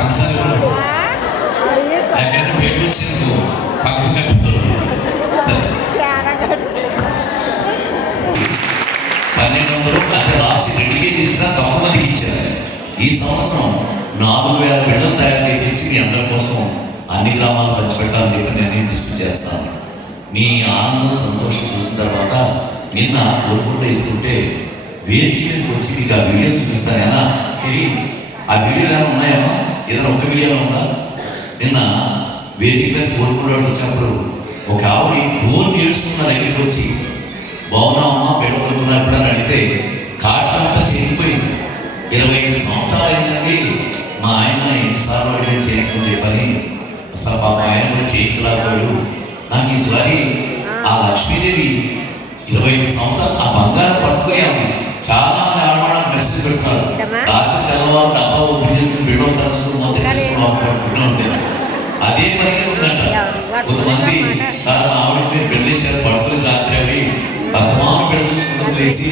Function ఎక్కడ పేరు వచ్చింది పక్కన సరే 1200 అంటే లాస్ట్ 2 కేజీలు ఇచ్చినా 9 మందికి ఇచ్చారు. ఈ సంవత్సరం 4000 బిడ్డలు తయారు చేయించి మీ అందరి కోసం అన్ని గ్రామాలు పంచిపెట్టాలని చెప్పి నేను దృష్టి చేస్తాను. మీ ఆనందం సంతోషం చూసిన తర్వాత నిన్న కోరుకుంటూ ఇస్తుంటే వేదిక మీదకి వచ్చి మీకు ఆ వీడియో చూపిస్తాను. ఏనా సరే ఆ వీడియోలు ఏమైనా ఉన్నాయమ్మా? ఏదైనా ఒక వీడియో ఉందా? నిన్న వేదిక మీద కోరుకుంటూ వచ్చినప్పుడు ఒక ఆవిడ బోర్డు ఏడుస్తున్న దగ్గరికి వచ్చి బాగున్నామమ్మా బిడ్డ కొనుక్కున్నప్పుడు అని అడిగితే కాటంతా చేరిపోయింది. 25 సంవత్సరాలు అయిందండి మా ఆయన ఎన్నిసార్లు అడిగి చేయించుకుని చెప్పని అసలు మా ఆయన కూడా చేయించలేకపోయాడు. నాకు ఈసారి ఆ లక్ష్మీదేవి 25 సంవత్సరాలు ఆ బంగారం పట్టుకోయాము. చాలా మంది ఆడవాళ్ళకి మెసేజ్ పెడతారు, రాత్రి తెల్లవారు డబ్బా ఓపెన్ చేసుకుని బిడ్డ సరస్సు మొదటి పట్టుకుంటూ ఉంటారు. అదే పనికి ఉందంట. కొంతమంది సార్ ఆవిడ మీరు పెళ్ళించారు పడుకుని రాత్రి అవి వర్తమానం బిడ్డ చూసుకుంటూ వేసి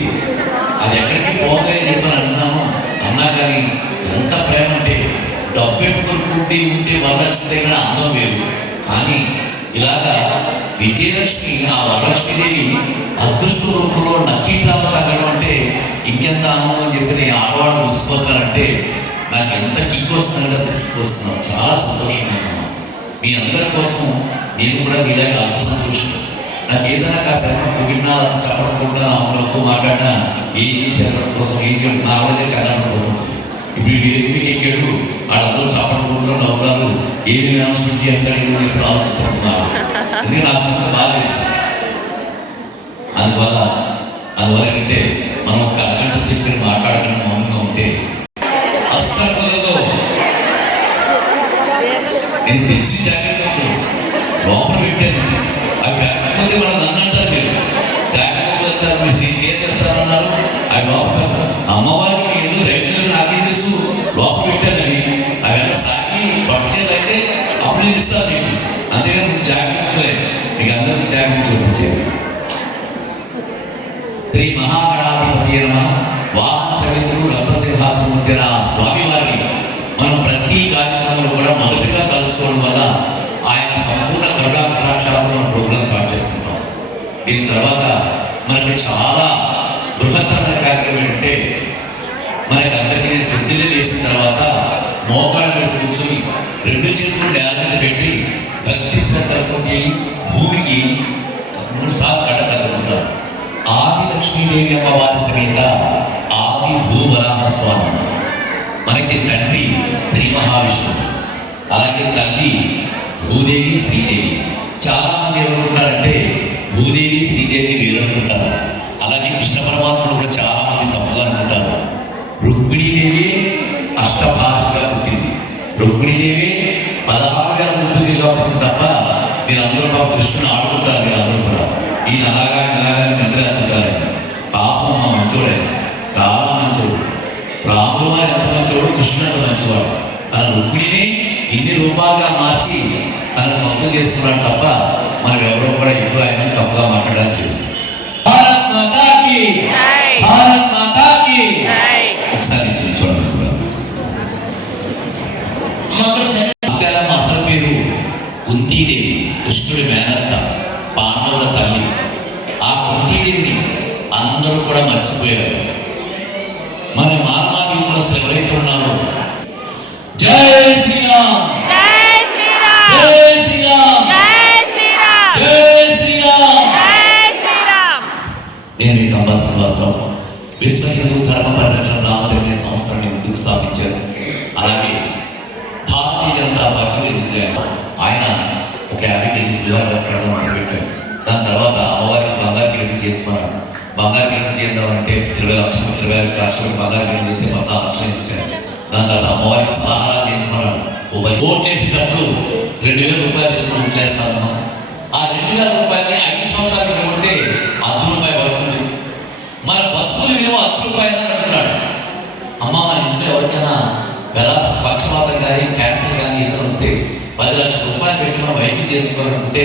అది ఎక్కడికి పోతాయని చెప్పని అంటున్నాము. అన్నా కానీ ఎంత ప్రేమ అంటే డబ్బు పెట్టుకుంటే ఉంటే వరలక్ష్మి దగ్గర అందం వేరు. కానీ ఇలాగా విజయలక్ష్మి ఆ వరలక్ష్మీదేవి అదృష్ట రూపంలో నక్కీటాలు తగ్గడం అంటే ఇంకెంత ఆనందం అని చెప్పి నేను ఆడవాళ్ళు ముసిపోతానంటే నాకు ఎంత కిక్ వస్తుందంటే అంత కిక్ వస్తున్నాను. చాలా సంతోషంగా ఉన్నాను. మీ అందరి కోసం నేను కూడా మీలాగా అంత సంతోషం. నాకు ఏదైనా కాసేపు పొగిడినా చెప్పకుండా అమ్మలతో మాట్లాడినా ఏది చెప్పడం కోసం ఏం నా వల్లే కనపడిపోతుంది. ఇప్పుడు మీకు ఎక్కాడు వాళ్ళందరూ చాపడుకుంటూ నవ్వుతారు, ఏమి శుద్ధి అంటాడు ఇప్పుడు ఆలోచిస్తున్నారు. ఎందుకంటే నా సొంత బాగా తెలుసు. అందువల్ల ఏంటంటే మనం ఒక అరగంట సేపు మాట్లాడకుండా మౌనంగా ఉంటే అస్సలు కుదరదు. నేను తెలిసి జాగ్రత్త లోపల పెట్టాను. అవి పెట్టకపోతే మనం అన్నంటారు, మీరు జాగ్రత్త వెళ్తారు, మీరు చేస్తారన్నారు. అవి లోపల అమ్మవారికి ఏదో రైతులు నాకేం తెలుసు లోపల పెట్టానని అవి సాగి పట్టుచేదైతే అప్పుడు ఇస్తారు మీకు. అంతేగాని మీకు జాగ్రత్తలే, మీకు అందరికీ జాగ్రత్త వచ్చేది. శ్రీ మహాగణాధిపతి నమః. వాహన సవితుడు రథసింహాసముద్ర స్వామివారిని మనం ప్రతి కార్యక్రమంలో కూడా మొదటిగా కలుసుకోవడం వల్ల ఆయన సంపూర్ణ కరుణా కటాక్షాలను ప్రోగ్రాం స్టార్ట్ చేసుకుంటాం. దీని తర్వాత మనకి చాలా బృహత్తర కార్యక్రమం ఏంటంటే మనకి అందరికీ పొద్దున్నే వేసిన తర్వాత మోకాళ్ళ మీద కూర్చొని 2 చేతులు నేల మీద పెట్టి భక్తి శ్రద్ధలతో భూమికి 3 సార్లు కట్టగలుగుతారు. ఆది లక్ష్మీదేవి అమ్మవారి సమేత ఆది భూవరాహ స్వామి. మనకి తండ్రి శ్రీ మహావిష్ణువు, అలాగే తల్లి భూదేవి శ్రీదేవి. చాలా మంది ఏమనుకుంటారంటే భూదేవి శ్రీదేవి వేరు అనుకుంటారు. అలాగే కృష్ణ పరమాత్ముడు కూడా చాలా మంది తప్పుగా అనుకుంటారు. రుక్మిణీదేవి అష్టభాగంగా పుట్టింది, రుక్మిణీదేవి 16గా పుట్టిందిగా పుట్టింది తప్ప మీరందరూ కృష్ణుని ఆడుకుంటారు. మీరందరూ కూడా ఈయన అలాగా నిద్రతున్నారు. పాపం మా మంచోడే, చాలా మంచోడు. రాముడు వారు ఎంత మంచోడు, కృష్ణుడు ఎంత మంచివాడు. తన రుక్మిణిని ఇన్ని రూపాలుగా మార్చి తను సొంతం చేసుకున్నాడు తప్ప మనం ఎవరో కూడా ఎక్కువ ఆయన తప్పుగా మాట్లాడడానికి. భారత్ మాతాకి, భారత్ మాతాకి. ఒకసారి చూడండి. అసలు పేరు కుంతీదేవి, కృష్ణుడి మేనత్త, పాండవుల తల్లి. ఆ కుంతీదేవిని అందరూ కూడా మర్చిపోయారు. మన మానవాళిలో ఎవరైతే ఉన్నారో జై శ్రీరామ్, జై శ్రీరామ్, జై శ్రీరామ్, జై శ్రీరామ్, జై శ్రీరామ్, జై శ్రీరామ్. నేను ఈ కంబల్ శ్రీనివాసరావు విశ్వ హిందూ ధర్మ పరిరక్షణ రామసేన సంస్థని ముందుకు స్థాపించారు. అలాగే భారతీయ జనతా పార్టీ ఆయన ఒక 50 కేజీ బిల్లాలు పెట్టడం మొదలుపెట్టారు. దాని తర్వాత అమ్మవారికి బంగారు కిరీటం చేస్తున్నారు. బంగారు కిరీటం చేద్దామంటే 20 లక్షలు 25 లక్షలు బంగారు కిరీటం చేస్తే 14 లక్షలు ఇచ్చారు. దాని తర్వాత అమ్మవారికి సలహాలు చేస్తున్నారు. ఓట్ చేసేటప్పుడు 2000 రూపాయలు తీసుకుని ఓట్లు వేస్తారమ్మా. ఆ 2000 రూపాయలని 5 సంవత్సరాలు కొడితే 10 రూపాయలు పడుతుంది. మన బతుకులు విలువ 10 రూపాయలు అని అంటున్నాడు. అమ్మ మన ఇంట్లో ఎవరికైనా గలాస్ పక్షవాతం కానీ క్యాన్సర్ కానీ ఏదైనా వస్తే 10 లక్షల రూపాయలు పెట్టి మనం వైద్యం చేసుకోవాలనుకుంటే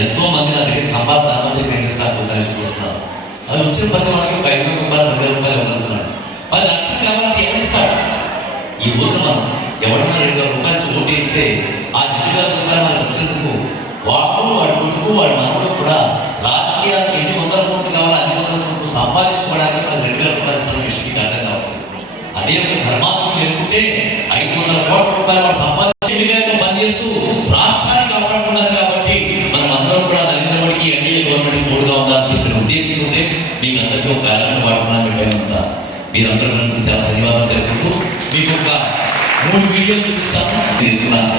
ఎంతో మంది నా దగ్గర కంబాలు దాని మెడికల్ కార్డు వస్తున్నారు. అది వచ్చిన ప్రతి వాళ్ళకి 5,000 రూపాయలు 10,000 రూపాయలు వదులుతున్నాడు. 10 లక్షలు కావాలంటే ఎవరిస్తాడు? ఈ ఊరిలో మనం ఎవరైనా 2,000 రూపాయలు ఇస్తే ఆ 2,000 రూపాయలు మనకు వచ్చినందుకు వాడు వాడి కొడుకు వాడి మనవడు కూడా రాజకీయాలకు ఎన్ని 100 కోట్లు కావాలి 500 కోట్లు సంపాదించుకోవడానికి మనకు 2,000 రూపాయలు ఇస్తున్న విషయం మీకు అర్థం కావాలి. అదే ఒక ధర్మాత్మకులు ఎన్నుకుంటే 500 కోట్ల రూపాయలు వాడు సంపాదించి పనిచేస్తూ రాష్ట్రాన్ని కాపాడుకున్నారు. కాబట్టి మనం అందరం కూడా నరేంద్ర మోడీకి ఎన్డీఏ గవర్నమెంట్కి తోడుగా ఉండాలని చెప్పిన ఉద్దేశం ఉంటే మీకు అందరికీ ఒక కార్యక్రమం వాడుకున్నాను పెట్టాలంతా. మీరందరూ చాలా ధన్యవాదాలు తెలుపుకుంటూ మీకు ఒక 3 వీడియోలు చూపిస్తాను తీసుకున్నాను.